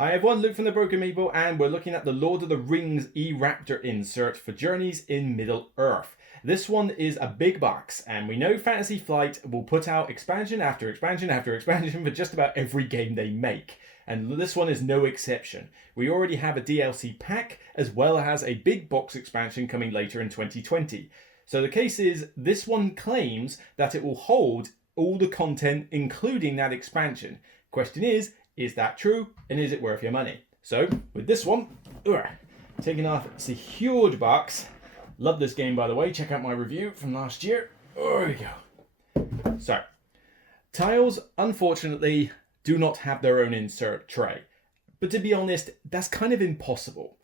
Hi everyone, Luke from the Broken Meeple, and we're looking at the Lord of the Rings ERaptor insert for Journeys in Middle-earth. This one is a big box, and we know Fantasy Flight will put out expansion after expansion after expansion for just about every game they make. And this one is no exception. We already have a DLC pack, as well as a big box expansion coming later in 2020. So the case is, this one claims that it will hold all the content, including that expansion. Question is that true, and is it worth your money? So, with this one, taking off, it's a huge box. Love this game, by the way. Check out my review from last year. There we go. So, tiles, unfortunately, do not have their own insert tray. But to be honest, that's kind of impossible.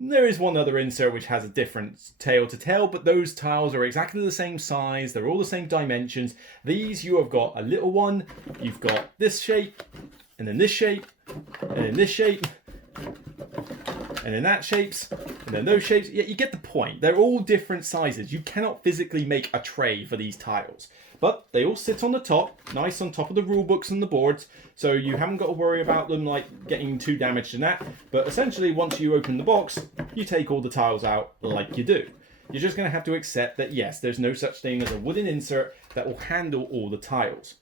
There is one other insert which has a different tail to tail, but those tiles are exactly the same size. They're all the same dimensions. These, you have got a little one. You've got this shape, and then this shape, and then this shape, and then that shapes, and then those shapes. Yeah, you get the point. They're all different sizes. You cannot physically make a tray for these tiles. But they all sit on the top, nice on top of the rule books and the boards, so you haven't got to worry about them like getting too damaged in that. But essentially, once you open the box, you take all the tiles out like you do. You're just going to have to accept that, yes, there's no such thing as a wooden insert that will handle all the tiles.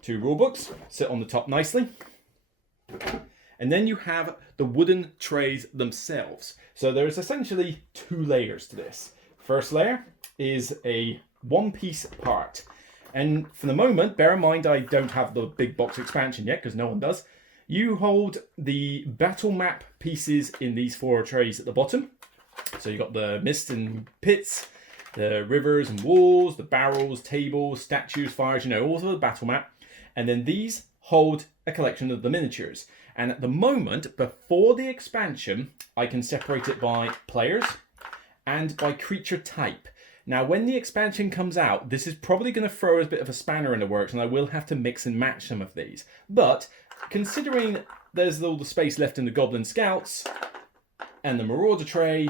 Two rule books sit on the top nicely. And then you have the wooden trays themselves. So there's essentially two layers to this. First layer is a one-piece part. And for the moment, bear in mind I don't have the big box expansion yet, because no one does. You hold the battle map pieces in these four trays at the bottom. So you've got the mist and pits, the rivers and walls, the barrels, tables, statues, fires, all of the battle map. And then these hold a collection of the miniatures. And at the moment, before the expansion, I can separate it by players and by creature type. Now, when the expansion comes out, this is probably going to throw a bit of a spanner in the works, and I will have to mix and match some of these. But considering there's all the space left in the Goblin Scouts and the Marauder tray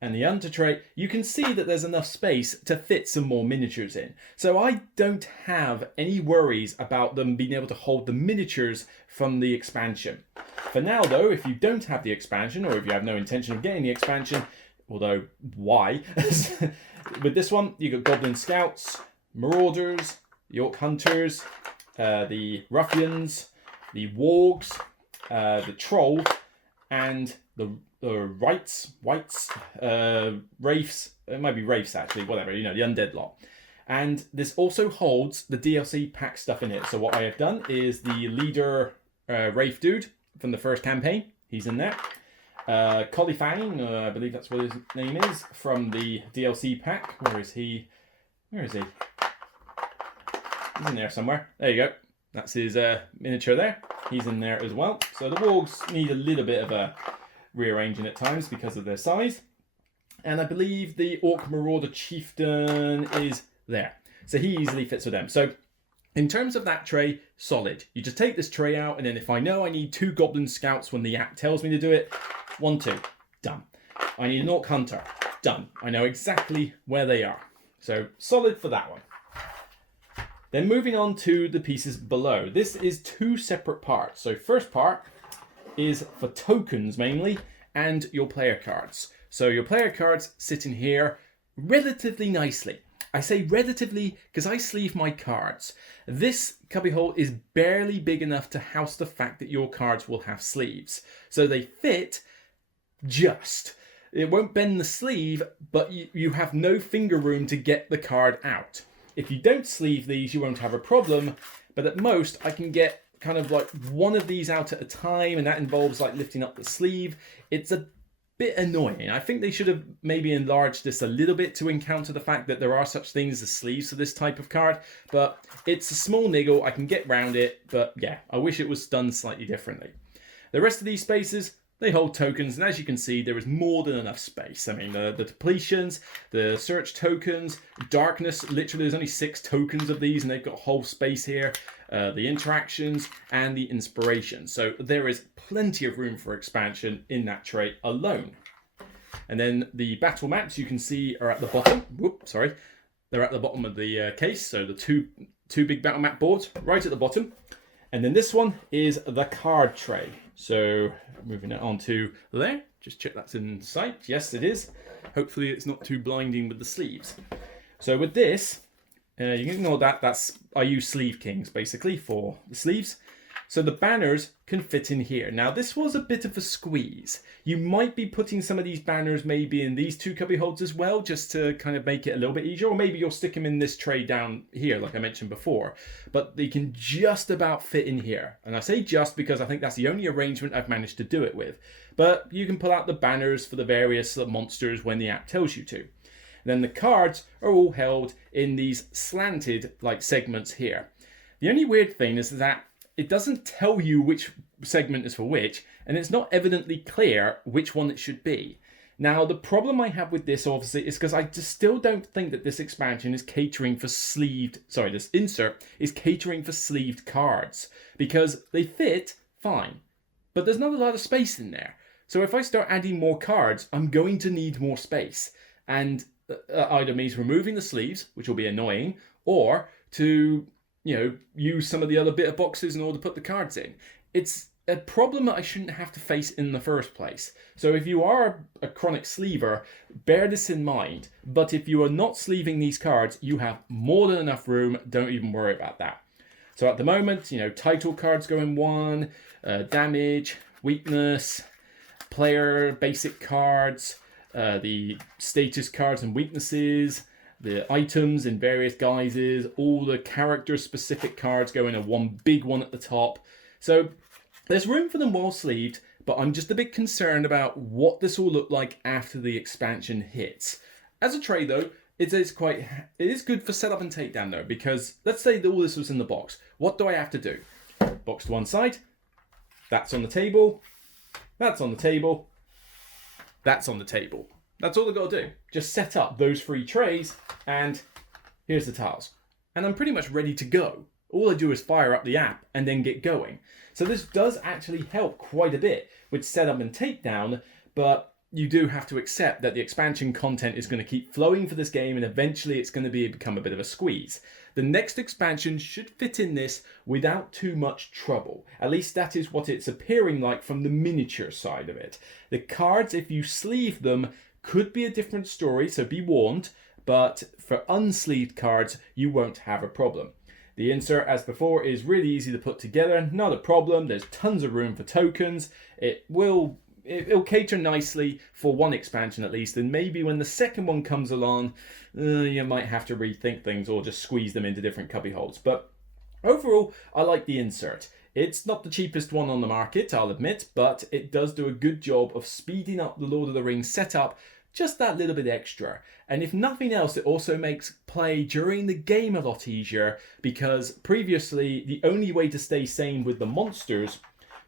and the Hunter tray, you can see that there's enough space to fit some more miniatures in. So I don't have any worries about them being able to hold the miniatures from the expansion. For now though, if you don't have the expansion, or if you have no intention of getting the expansion, although why? With this one, you've got Goblin Scouts, Marauders, York Hunters, the Ruffians, the Wargs, the Troll, and the Wraiths, it might be Wraiths actually, whatever, the undead lot. And this also holds the DLC pack stuff in it. So what I have done is the leader Wraith dude from the first campaign, he's in there. Collifang, I believe that's what his name is, from the DLC pack. Where is he? He's in there somewhere. There you go. That's his miniature there. He's in there as well. So the Wargs need a little bit of a rearranging at times because of their size. And I believe the Orc Marauder Chieftain is there. So he easily fits with them. So in terms of that tray, solid. You just take this tray out, and then if I know I need 2 Goblin Scouts when the app tells me to do it, 1, 2, done. I need an Orc Hunter, done. I know exactly where they are. So solid for that one. Then moving on to the pieces below. This is 2 separate parts. So first part is for tokens mainly, and your player cards. So your player cards sit in here relatively nicely. I say relatively because I sleeve my cards. This cubbyhole is barely big enough to house the fact that your cards will have sleeves. So they fit just. It won't bend the sleeve, but you have no finger room to get the card out. If you don't sleeve these, you won't have a problem, but at most I can get kind of like one of these out at a time, and that involves like lifting up the sleeve. It's a bit annoying. I think they should have maybe enlarged this a little bit to encounter the fact that there are such things as sleeves for this type of card, but it's a small niggle. I can get round it, but yeah, I wish it was done slightly differently. The rest of these spaces, they hold tokens, and as you can see, there is more than enough space. I mean, the depletions, the search tokens, darkness, literally there's only 6 tokens of these, and they've got a whole space here. The interactions and the inspiration. So there is plenty of room for expansion in that tray alone. And then the battle maps you can see are at the bottom. They're at the bottom of the case. So the two big battle map boards right at the bottom. And then this one is the card tray. So moving it onto there, just check that's in sight. Yes, it is. Hopefully it's not too blinding with the sleeves. So with this, you can ignore that. I use Sleeve Kings basically for the sleeves. So the banners can fit in here. Now this was a bit of a squeeze. You might be putting some of these banners maybe in these two cubby holes as well, just to kind of make it a little bit easier. Or maybe you'll stick them in this tray down here, like I mentioned before. But they can just about fit in here. And I say just because I think that's the only arrangement I've managed to do it with. But you can pull out the banners for the various monsters when the app tells you to. Then the cards are all held in these slanted like segments here. The only weird thing is that it doesn't tell you which segment is for which, and it's not evidently clear which one it should be. Now, the problem I have with this, obviously, is because I just still don't think that this expansion is catering for this insert is catering for sleeved cards, because they fit fine, but there's not a lot of space in there. So if I start adding more cards, I'm going to need more space, and either means removing the sleeves, which will be annoying, or to use some of the other bit of boxes in order to put the cards in. It's a problem that I shouldn't have to face in the first place. So if you are a chronic sleever, bear this in mind. But if you are not sleeving these cards, you have more than enough room. Don't even worry about that. So at the moment, title cards go in one, damage, weakness, player basic cards, the status cards and weaknesses, the items in various guises, all the character-specific cards go in a one big one at the top. So there's room for them well sleeved, but I'm just a bit concerned about what this will look like after the expansion hits. As a tray, though, it is good for setup and takedown, though, because let's say that all this was in the box. What do I have to do? Box to one side. That's on the table. That's on the table. That's on the table. That's all I've got to do. Just set up those 3 trays, and here's the tiles. And I'm pretty much ready to go. All I do is fire up the app and then get going. So this does actually help quite a bit with setup and takedown, but you do have to accept that the expansion content is going to keep flowing for this game, and eventually it's going to become a bit of a squeeze. The next expansion should fit in this without too much trouble. At least that is what it's appearing like from the miniature side of it. The cards, if you sleeve them, could be a different story, so be warned, but for unsleeved cards, you won't have a problem. The insert, as before, is really easy to put together, not a problem. There's tons of room for tokens. It'll cater nicely for one expansion at least, and maybe when the second one comes along, you might have to rethink things or just squeeze them into different cubby holes. But overall, I like the insert. It's not the cheapest one on the market, I'll admit, but it does do a good job of speeding up the Lord of the Rings setup just that little bit extra. And if nothing else, it also makes play during the game a lot easier, because previously the only way to stay sane with the monsters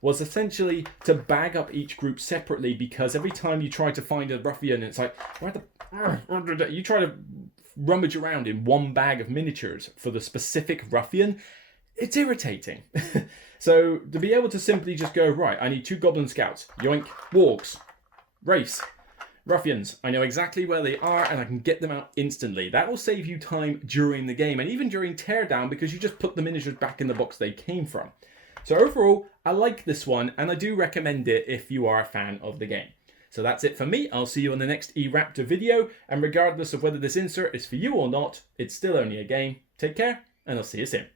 was essentially to bag up each group separately, because every time you try to find a ruffian, it's like, you try to rummage around in one bag of miniatures for the specific ruffian. It's irritating. So to be able to simply just go, right, I need 2 goblin scouts, yoink, wargs, race, ruffians, I know exactly where they are and I can get them out instantly. That will save you time during the game and even during teardown, because you just put the miniatures back in the box they came from. So overall, I like this one and I do recommend it if you are a fan of the game. So that's it for me. I'll see you on the next ERaptor video, and regardless of whether this insert is for you or not, it's still only a game. Take care, and I'll see you soon.